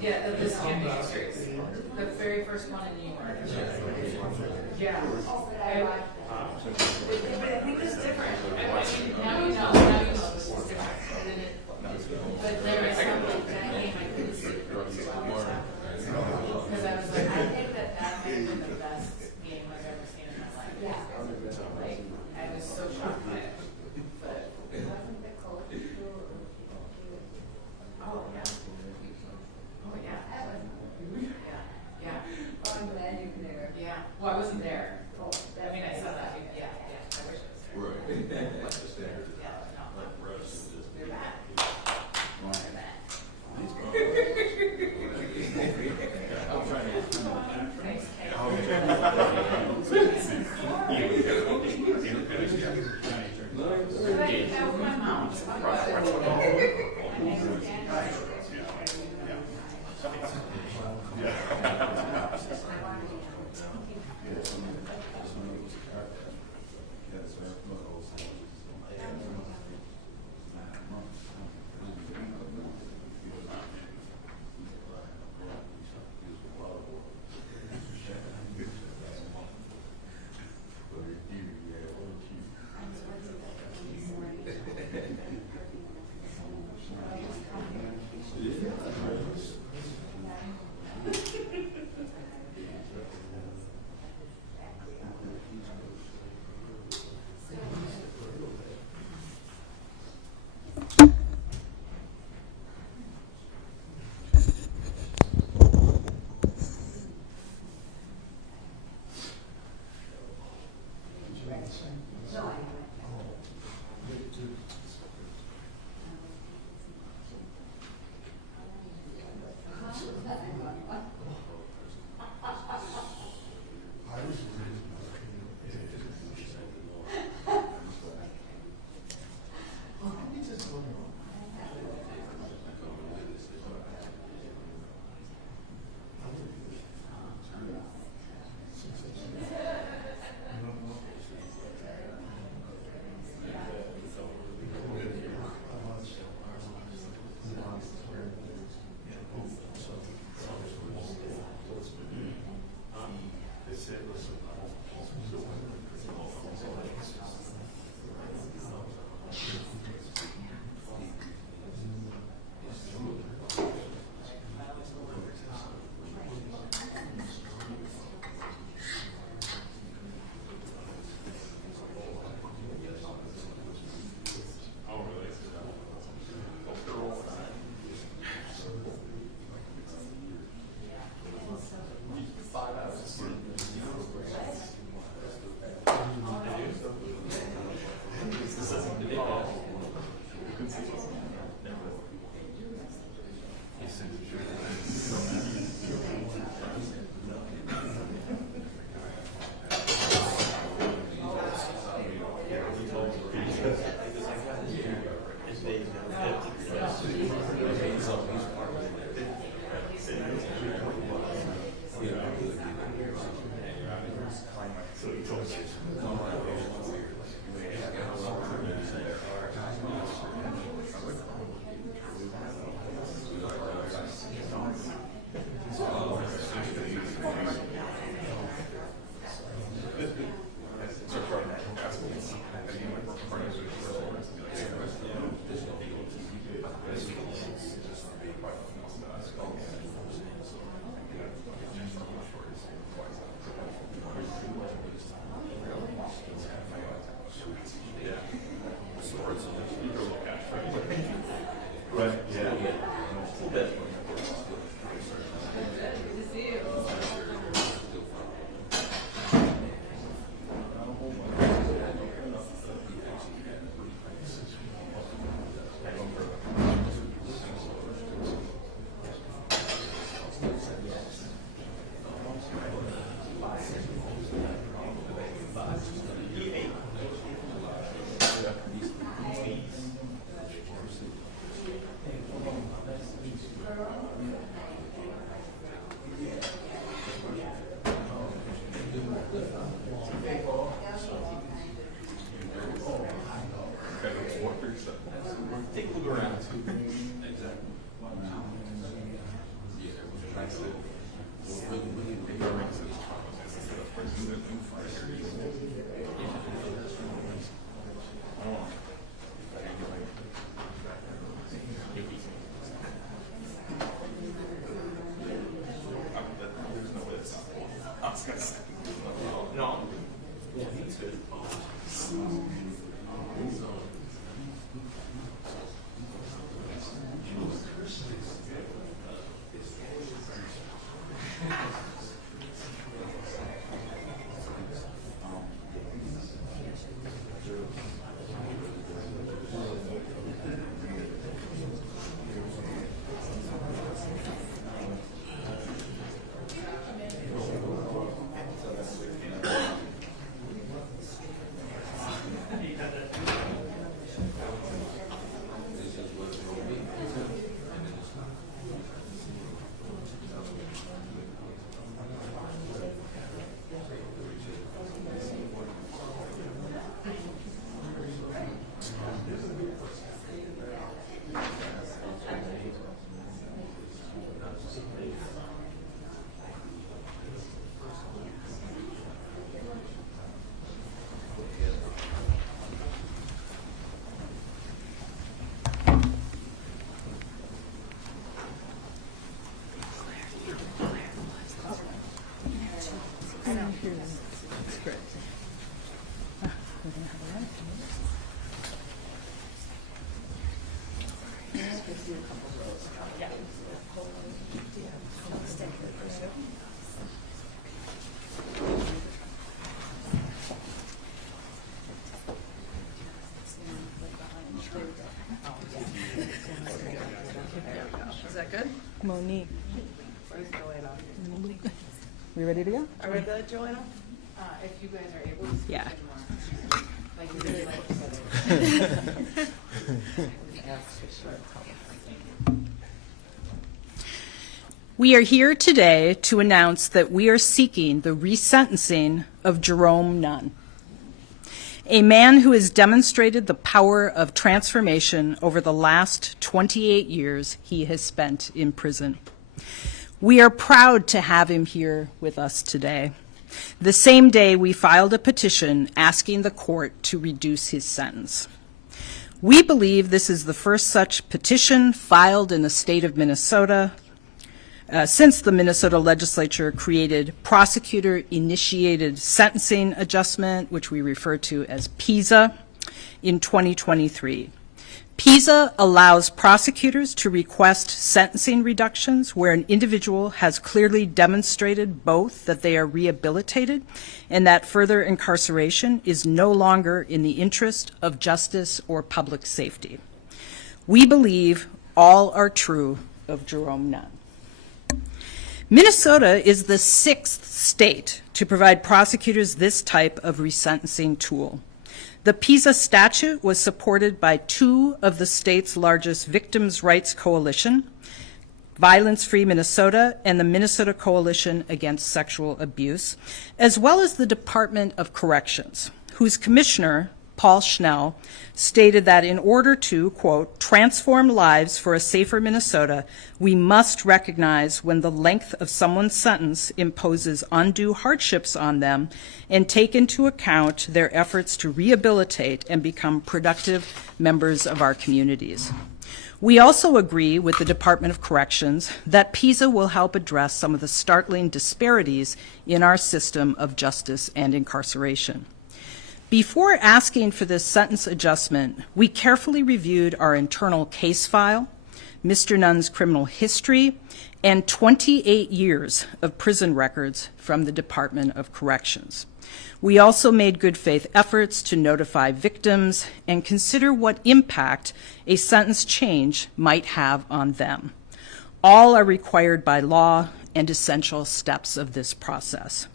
Yeah, of this championship series. The very first one in New York. Yeah. But I think it's different. I mean, now you know this is different. But there was something that came, I couldn't sleep for 2 hours afterwards. Because I was like, I think that might have been the best game I've ever seen in my life. Yeah. Like, I was so shocked by it. But wasn't the coach who? Oh, yeah. Oh, yeah. Yeah. Oh, I'm glad you were there. Yeah. Well, I wasn't there. Oh, I mean, I saw that. Yeah. I wish I was there. Right. That's the standard. Yeah. No. Is that good? Monique. Where's Joanna? We ready to go? Are we good, Joanna? If you guys are able to speak Yeah. more, like you really like each other. We are here today to announce that we are seeking the resentencing of Jerome Nunn, a man who has demonstrated the power of transformation over the last 28 years he has spent in prison. We are proud to have him here with us today. The same day we filed a petition asking the court to reduce his sentence. We believe this is the first such petition filed in the state of Minnesota since the Minnesota legislature created Prosecutor-Initiated Sentencing Adjustment, which we refer to as PISA, in 2023. PISA allows prosecutors to request sentencing reductions where an individual has clearly demonstrated both that they are rehabilitated and that further incarceration is no longer in the interest of justice or public safety. We believe all are true of Jerome Nunn. Minnesota is the 6th state to provide prosecutors this type of resentencing tool. The PISA statute was supported by 2 of the state's largest victims' rights coalition, Violence Free Minnesota and the Minnesota Coalition Against Sexual Abuse, as well as the Department of Corrections, whose commissioner, Paul Schnell, stated that in order to, quote, transform lives for a safer Minnesota, we must recognize when the length of someone's sentence imposes undue hardships on them and take into account their efforts to rehabilitate and become productive members of our communities. We also agree with the Department of Corrections that PISA will help address some of the startling disparities in our system of justice and incarceration. Before asking for this sentence adjustment, we carefully reviewed our internal case file, Mr. Nunn's criminal history, and 28 years of prison records from the Department of Corrections. We also made good faith efforts to notify victims and consider what impact a sentence change might have on them. All are required by law and essential steps of this process.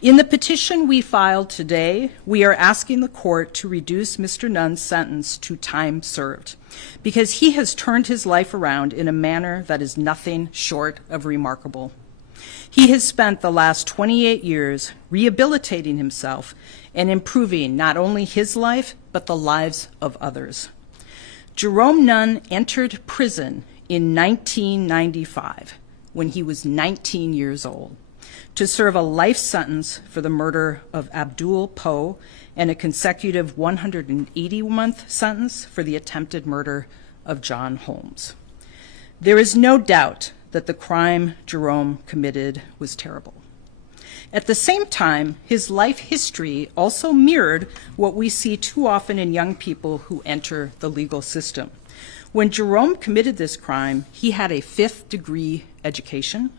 In the petition we filed today, we are asking the court to reduce Mr. Nunn's sentence to time served because he has turned his life around in a manner that is nothing short of remarkable. He has spent the last 28 years rehabilitating himself and improving not only his life, but the lives of others. Jerome Nunn entered prison in 1995 when he was 19 years old, to serve a life sentence for the murder of Abdul Poe and a consecutive 180-month sentence for the attempted murder of John Holmes. There is no doubt that the crime Jerome committed was terrible. At the same time, his life history also mirrored what we see too often in young people who enter the legal system. When Jerome committed this crime, he had a fifth grade education.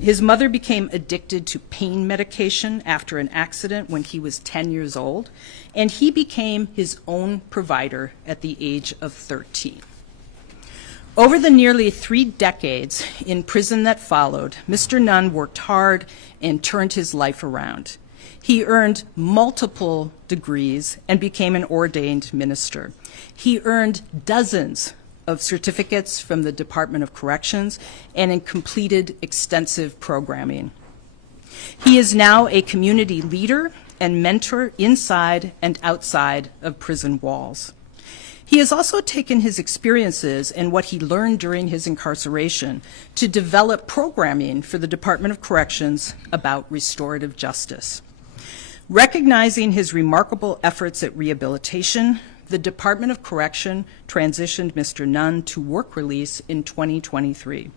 His mother became addicted to pain medication after an accident when he was 10 years old, and he became his own provider at the age of 13. Over the nearly 3 decades in prison that followed, Mr. Nunn worked hard and turned his life around. He earned multiple degrees and became an ordained minister. He earned dozens of certificates from the Department of Corrections and completed extensive programming. He is now a community leader and mentor inside and outside of prison walls. He has also taken his experiences and what he learned during his incarceration to develop programming for the Department of Corrections about restorative justice. Recognizing his remarkable efforts at rehabilitation, the Department of Correction transitioned Mr. Nunn to work release in 2023.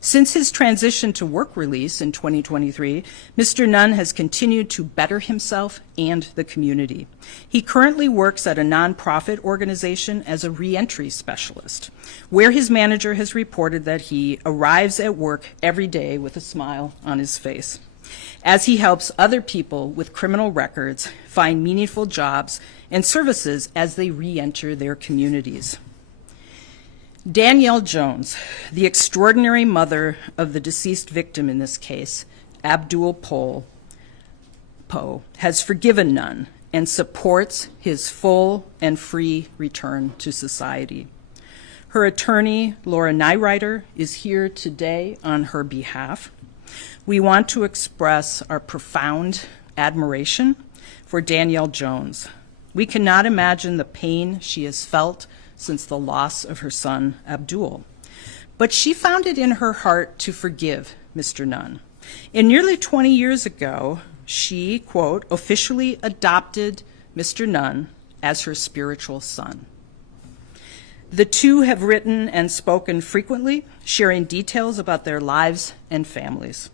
Since his transition to work release in 2023, Mr. Nunn has continued to better himself and the community. He currently works at a nonprofit organization as a reentry specialist, where his manager has reported that he arrives at work every day with a smile on his face, as he helps other people with criminal records find meaningful jobs and services as they reenter their communities. Danielle Jones, the extraordinary mother of the deceased victim in this case, Abdul Poe, has forgiven Nunn and supports his full and free return to society. Her attorney, Laura Nyrider, is here today on her behalf. We want to express our profound admiration for Danielle Jones. We cannot imagine the pain she has felt since the loss of her son, Abdul. But she found it in her heart to forgive Mr. Nunn. And nearly 20 years ago, she, quote, officially adopted Mr. Nunn as her spiritual son. The two have written and spoken frequently, sharing details about their lives and families.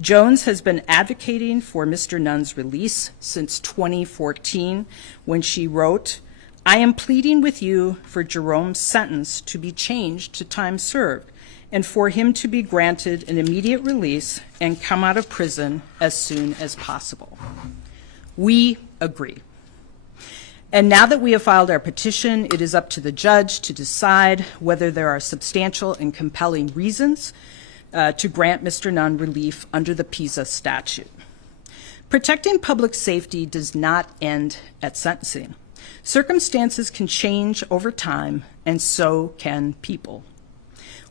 Jones has been advocating for Mr. Nunn's release since 2014, when she wrote, "I am pleading with you for Jerome's sentence to be changed to time served and for him to be granted an immediate release and come out of prison as soon as possible." We agree. And now that we have filed our petition, it is up to the judge to decide whether there are substantial and compelling reasons to grant Mr. Nunn relief under the PISA statute. Protecting public safety does not end at sentencing. Circumstances can change over time, and so can people.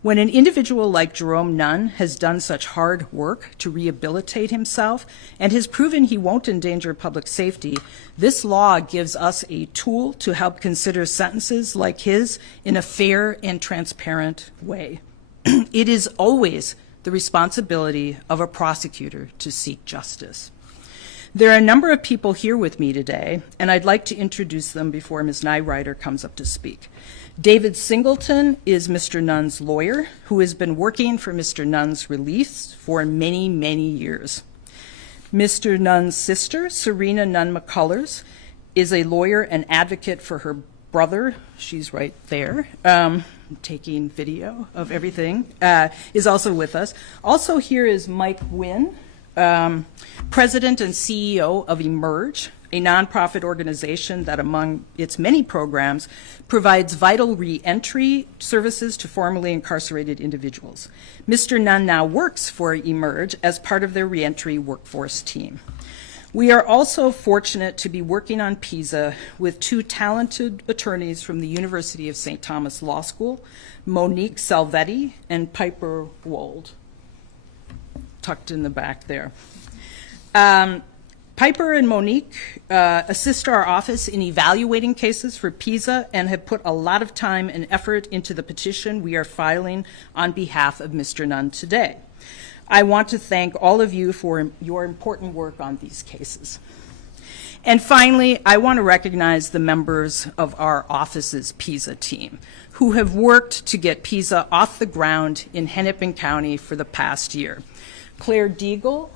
When an individual like Jerome Nunn has done such hard work to rehabilitate himself and has proven he won't endanger public safety, this law gives us a tool to help consider sentences like his in a fair and transparent way. It is always the responsibility of a prosecutor to seek justice. There are a number of people here with me today, and I'd like to introduce them before Ms. Nyrider comes up to speak. David Singleton is Mr. Nunn's lawyer, who has been working for Mr. Nunn's release for many, many years. Mr. Nunn's sister, Serena Nunn McCullers, is a lawyer and advocate for her brother. She's right there, taking video of everything, is also with us. Also here is Mike Wynn, President and CEO of Emerge, a nonprofit organization that, among its many programs, provides vital reentry services to formerly incarcerated individuals. Mr. Nunn now works for Emerge as part of their reentry workforce team. We are also fortunate to be working on PISA with two talented attorneys from the University of St. Thomas Law School, Monique Salvetti and Piper Wold, tucked in the back there. Piper and Monique assist our office in evaluating cases for PISA and have put a lot of time and effort into the petition we are filing on behalf of Mr. Nunn today. I want to thank all of you for your important work on these cases. And finally, I want to recognize the members of our office's PISA team who have worked to get PISA off the ground in Hennepin County for the past year. Claire Deagle,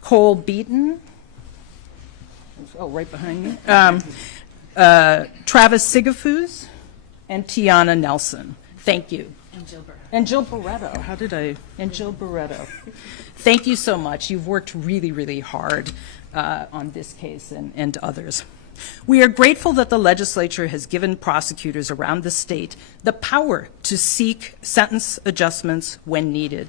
Cole Beaton, oh, right behind me, Travis Sigafus, and Tiana Nelson. Thank you. And Jill Barretto. How did I? And Jill Barretto. Thank you so much. You've worked really, really hard on this case and others. We are grateful that the legislature has given prosecutors around the state the power to seek sentence adjustments when needed.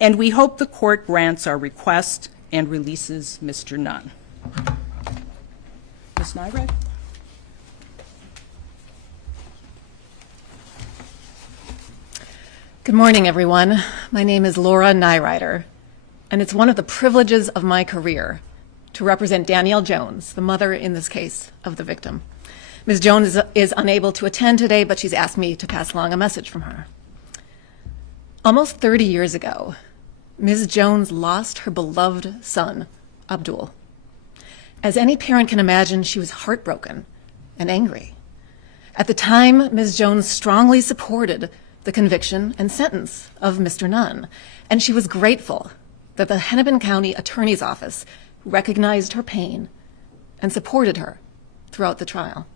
And we hope the court grants our request and releases Mr. Nunn. Ms. Nyright? Good morning, everyone. My name is Laura Nyrider, and it's one of the privileges of my career to represent Danielle Jones, the mother in this case of the victim. Ms. Jones is unable to attend today, but she's asked me to pass along a message from her. Almost 30 years ago, Ms. Jones lost her beloved son, Abdul. As any parent can imagine, she was heartbroken and angry. At the time, Ms. Jones strongly supported the conviction and sentence of Mr. Nunn, and she was grateful that the Hennepin County Attorneys Office recognized her pain and supported her throughout the trial.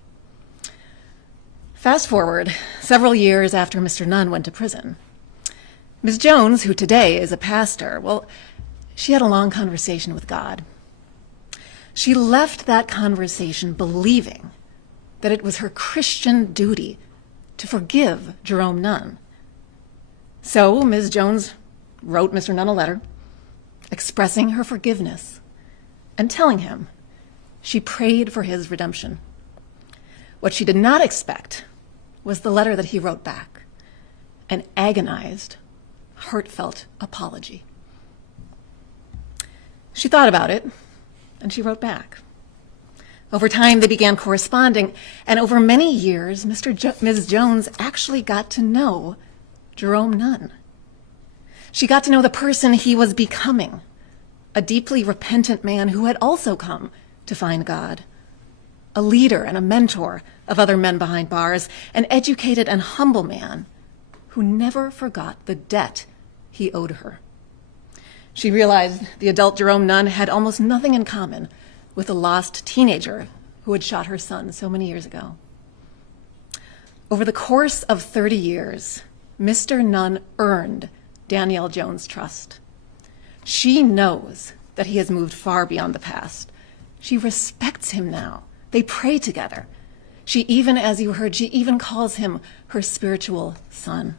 Fast forward several years after Mr. Nunn went to prison. Ms. Jones, who today is a pastor, well, she had a long conversation with God. She left that conversation believing that it was her Christian duty to forgive Jerome Nunn. So Ms. Jones wrote Mr. Nunn a letter expressing her forgiveness and telling him she prayed for his redemption. What she did not expect was the letter that he wrote back, an agonized, heartfelt apology. She thought about it, and she wrote back. Over time, they began corresponding, and over many years, Ms. Jones actually got to know Jerome Nunn. She got to know the person he was becoming, a deeply repentant man who had also come to find God, a leader and a mentor of other men behind bars, an educated and humble man who never forgot the debt he owed her. She realized the adult Jerome Nunn had almost nothing in common with the lost teenager who had shot her son so many years ago. Over the course of 30 years, Mr. Nunn earned Danielle Jones' trust. She knows that he has moved far beyond the past. She respects him now. They pray together. She even, as you heard, she even calls him her spiritual son.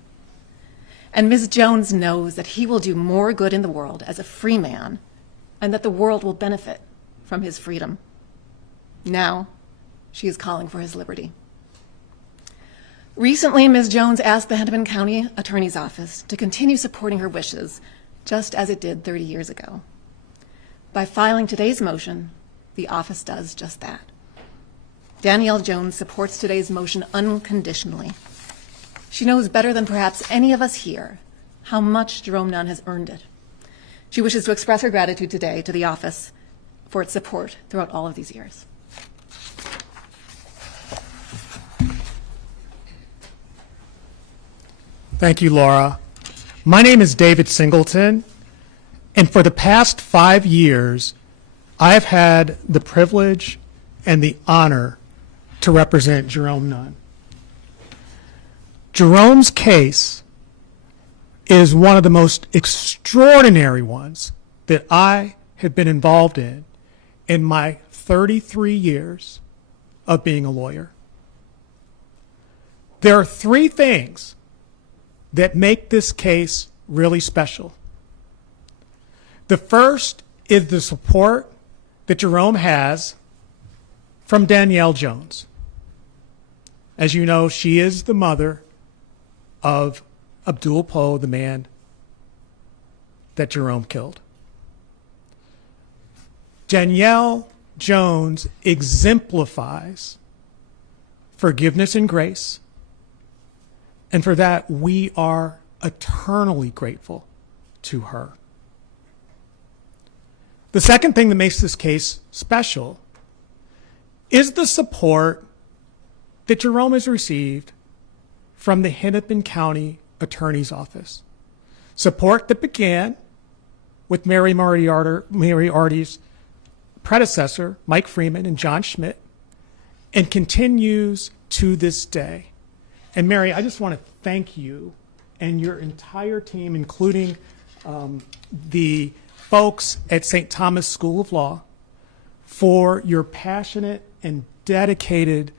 And Ms. Jones knows that he will do more good in the world as a free man, and that the world will benefit from his freedom. Now, she is calling for his liberty. Recently, Ms. Jones asked the Hennepin County Attorney's Office to continue supporting her wishes, just as it did 30 years ago. By filing today's motion, the office does just that. Danielle Jones supports today's motion unconditionally. She knows better than perhaps any of us here how much Jerome Nunn has earned it. She wishes to express her gratitude today to the office for its support throughout all of these years. Thank you, Laura. My name is David Singleton, and for the past 5 years, I've had the privilege and the honor to represent Jerome Nunn. Jerome's case is one of the most extraordinary ones that I have been involved in my 33 years of being a lawyer. There are 3 things that make this case really special. The first is the support that Jerome has from Danielle Jones. As you know, she is the mother of Abdul Poe, the man that Jerome killed. Danielle Jones exemplifies forgiveness and grace, and for that we are eternally grateful to her. The second thing that makes this case special is the support that Jerome has received from the Hennepin County Attorneys Office. Support that began with Mary Moriarty's predecessor, Mike Freeman and John Schmidt, and continues to this day. And Mary, I just want to thank you and your entire team, including the folks at St. Thomas School of Law, for your passionate and dedicated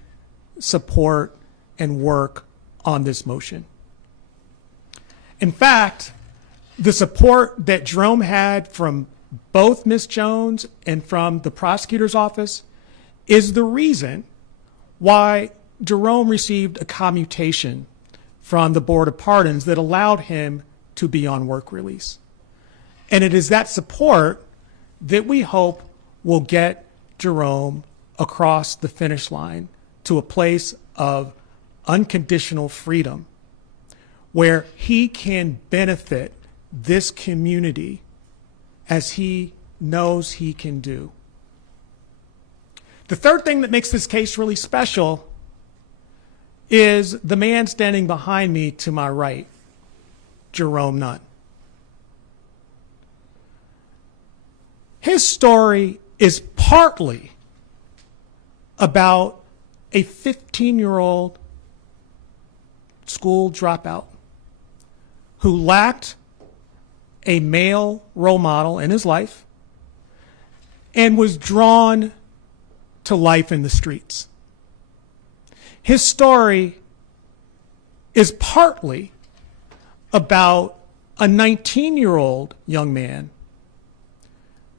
support and work on this motion. In fact, the support that Jerome had from both Ms. Jones and from the prosecutor's office is the reason why Jerome received a commutation from the Board of Pardons that allowed him to be on work release. And it is that support that we hope will get Jerome across the finish line to a place of unconditional freedom where he can benefit this community as he knows he can do. The third thing that makes this case really special is the man standing behind me to my right, Jerome Nunn. His story is partly about a 15-year-old school dropout who lacked a male role model in his life and was drawn to life in the streets. His story is partly about a 19-year-old young man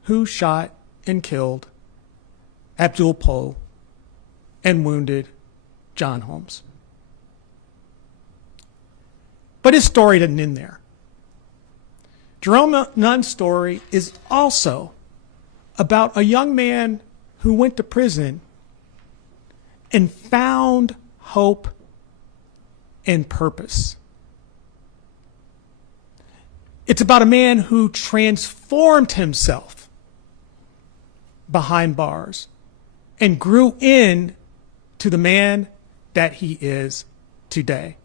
who shot and killed Abdul Poe and wounded John Holmes. But his story doesn't end there. Jerome Nunn's story is also about a young man who went to prison and found hope and purpose. It's about a man who transformed himself behind bars and grew in to the man that he is today.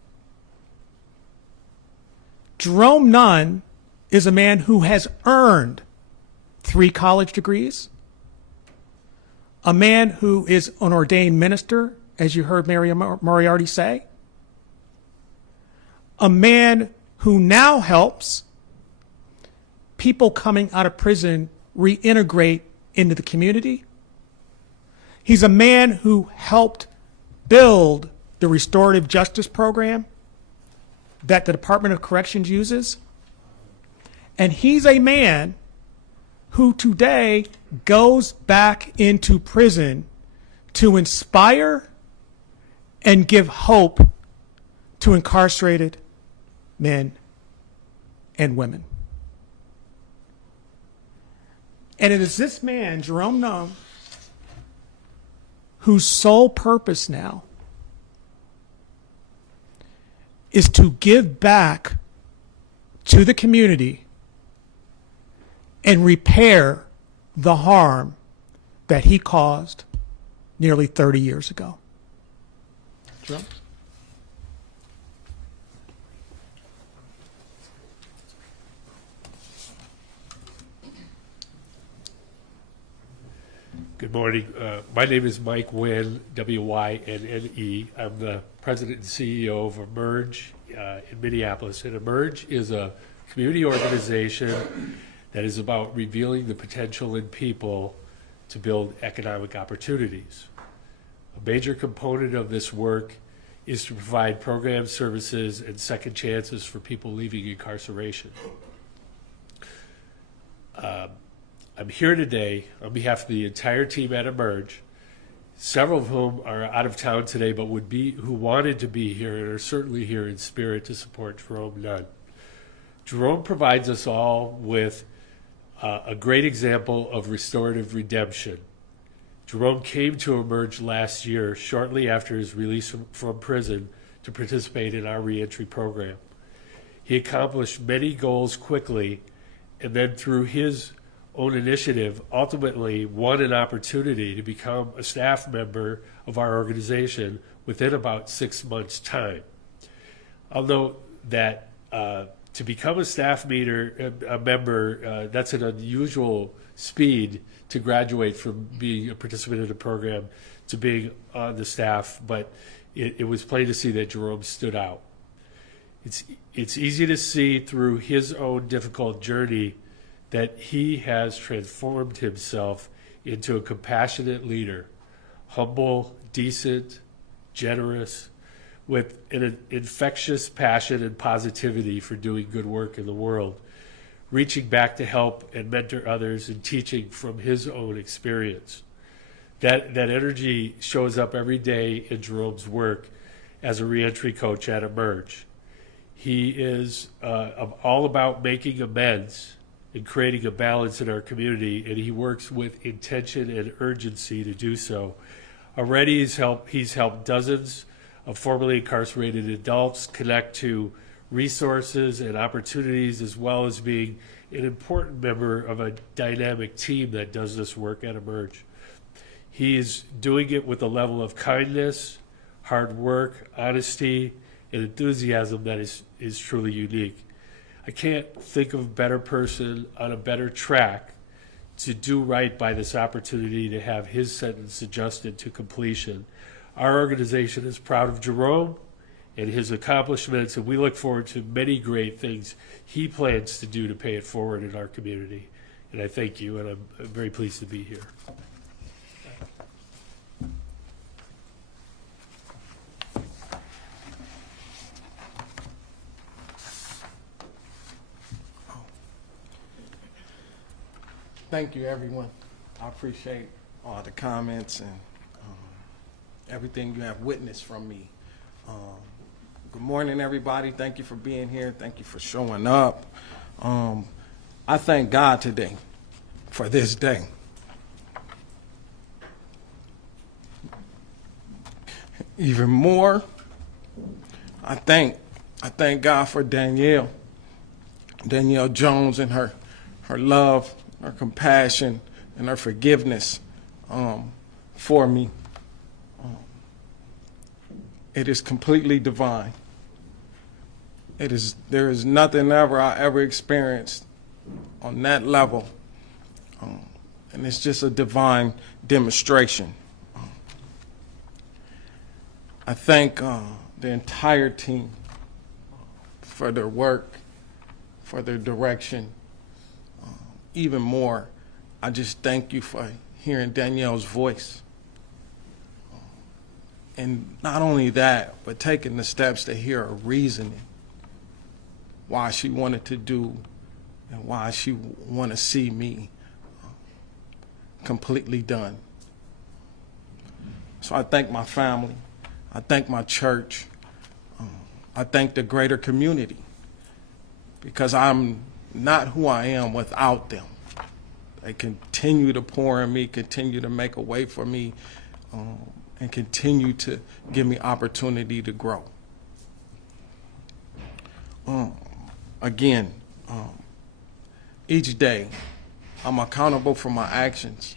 Jerome Nunn is a man who has earned 3 college degrees, a man who is an ordained minister, as you heard Mary Moriarty say, a man who now helps people coming out of prison reintegrate into the community. He's a man who helped build the restorative justice program that the Department of Corrections uses. And he's a man who today goes back into prison to inspire and give hope to incarcerated men and women. And it is this man, Jerome Nunn, whose sole purpose now is to give back to the community and repair the harm that he caused nearly 30 years ago. Jerome? Good morning. My name is Mike Wynne, W-Y-N-N-E. I'm the president and CEO of Emerge in Minneapolis. And Emerge is a community organization that is about revealing the potential in people to build economic opportunities. A major component of this work is to provide programs, services, and second chances for people leaving incarceration. I'm here today on behalf of the entire team at Emerge, several of whom are out of town today but who wanted to be here and are certainly here in spirit to support Jerome Nunn. Jerome provides us all with a great example of restorative redemption. Jerome came to Emerge last year, shortly after his release from prison, to participate in our reentry program. He accomplished many goals quickly, and then through his own initiative, ultimately won an opportunity to become a staff member of our organization within about 6 months' time. I'll note that to become a staff member, that's an unusual speed to graduate from being a participant in a program to being on the staff, but it was plain to see that Jerome stood out. It's easy to see through his own difficult journey that he has transformed himself into a compassionate leader, humble, decent, generous, with an infectious passion and positivity for doing good work in the world, reaching back to help and mentor others and teaching from his own experience. That energy shows up every day in Jerome's work as a reentry coach at Emerge. He is all about making amends and creating a balance in our community, and he works with intention and urgency to do so. Already he's helped dozens of formerly incarcerated adults connect to resources and opportunities, as well as being an important member of a dynamic team that does this work at Emerge. He is doing it with a level of kindness, hard work, honesty, and enthusiasm that is truly unique. I can't think of a better person on a better track to do right by this opportunity to have his sentence adjusted to completion. Our organization is proud of Jerome and his accomplishments, and we look forward to many great things he plans to do to pay it forward in our community. And I thank you, and I'm very pleased to be here. Thank you, everyone. I appreciate all the comments and everything you have witnessed from me. Good morning, everybody. Thank you for being here. Thank you for showing up. I thank God today for this day. Even more, I thank God for Danielle Jones, and her love, her compassion, and her forgiveness for me. It is completely divine. There is nothing I ever experienced on that level, and it's just a divine demonstration. I thank the entire team for their work, for their direction. Even more, I just thank you for hearing Danielle's voice. And not only that, but taking the steps to hear her reasoning, why she wanted to do and why she want to see me completely done. So I thank my family. I thank my church. I thank the greater community, because I'm not who I am without them. They continue to pour in me, continue to make a way for me, and continue to give me opportunity to grow. Again, each day I'm accountable for my actions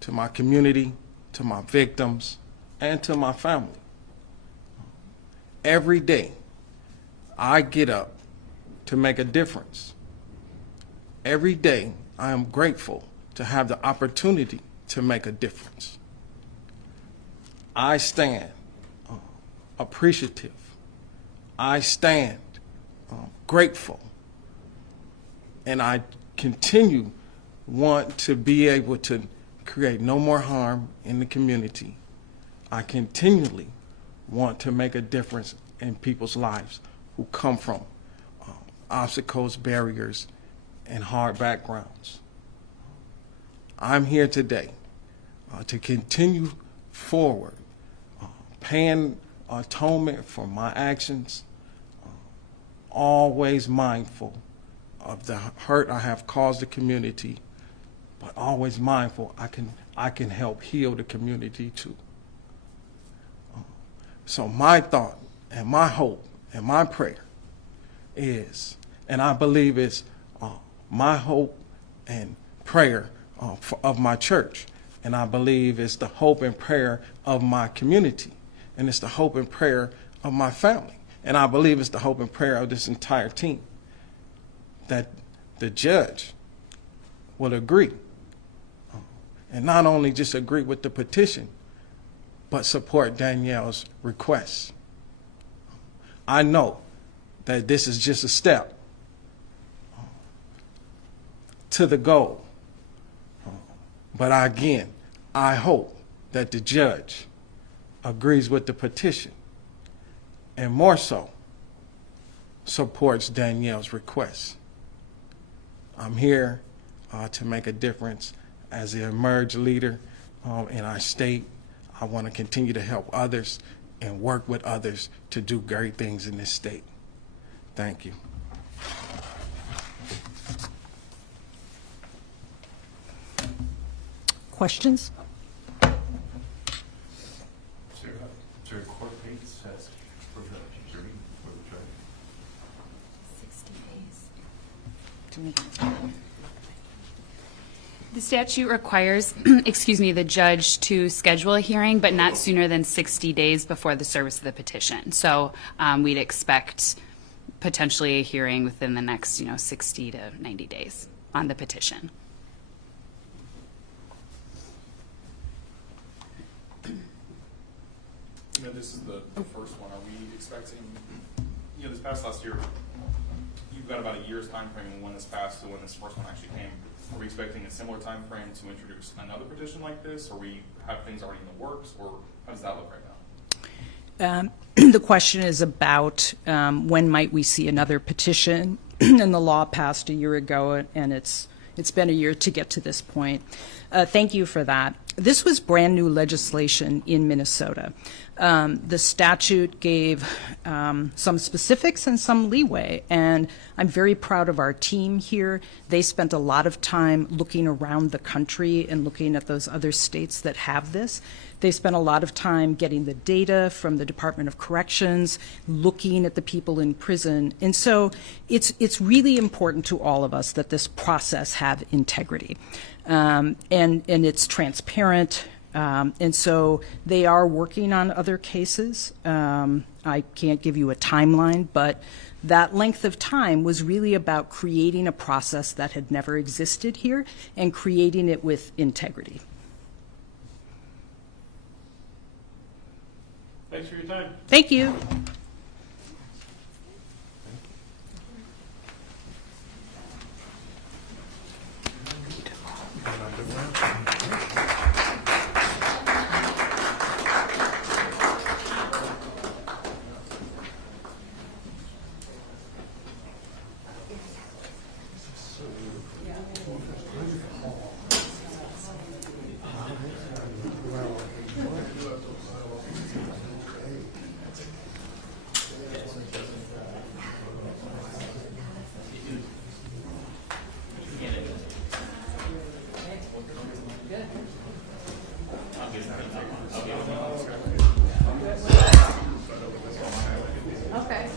to my community, to my victims, and to my family. Every day I get up to make a difference. Every day I am grateful to have the opportunity to make a difference. I stand appreciative. I stand grateful. And I continue want to be able to create no more harm in the community. I continually want to make a difference in people's lives who come from obstacles, barriers, and hard backgrounds. I'm here today to continue forward, paying atonement for my actions, always mindful of the hurt I have caused the community, but always mindful I can help heal the community too. So my thought and my hope and my prayer is, and I believe it's my hope and prayer of my church, and I believe it's the hope and prayer of my community, and it's the hope and prayer of my family, and I believe it's the hope and prayer of this entire team, that the judge will agree, and not only just agree with the petition, but support Danielle's request. I know that this is just a step to the goal, but again, I hope that the judge agrees with the petition, and more so, supports Danielle's request. I'm here to make a difference as an emerged leader in our state. I want to continue to help others and work with others to do great things in this state. Thank you. Questions? Is there a court date set for the jury, for the judge? 60 days. The statute requires, the judge to schedule a hearing, but not sooner than 60 days before the service of the petition. So we'd expect potentially a hearing within the next, 60 to 90 days on the petition. This is the first one. Are we expecting, this past last year, you've got about a year's time frame when this passed to when this first one actually came. Are we expecting a similar time frame to introduce another petition like this, or we have things already in the works, or how does that look right now? The question is about when might we see another petition, and the law passed a year ago, and it's been a year to get to this point. Thank you for that. This was brand new legislation in Minnesota. The statute gave some specifics and some leeway, and I'm very proud of our team here. They spent a lot of time looking around the country and looking at those other states that have this. They spent a lot of time getting the data from the Department of Corrections, looking at the people in prison. And so it's really important to all of us that this process have integrity. And it's transparent. And so they are working on other cases. I can't give you a timeline, but that length of time was really about creating a process that had never existed here and creating it with integrity. Thanks for your time. Thank you. Okay.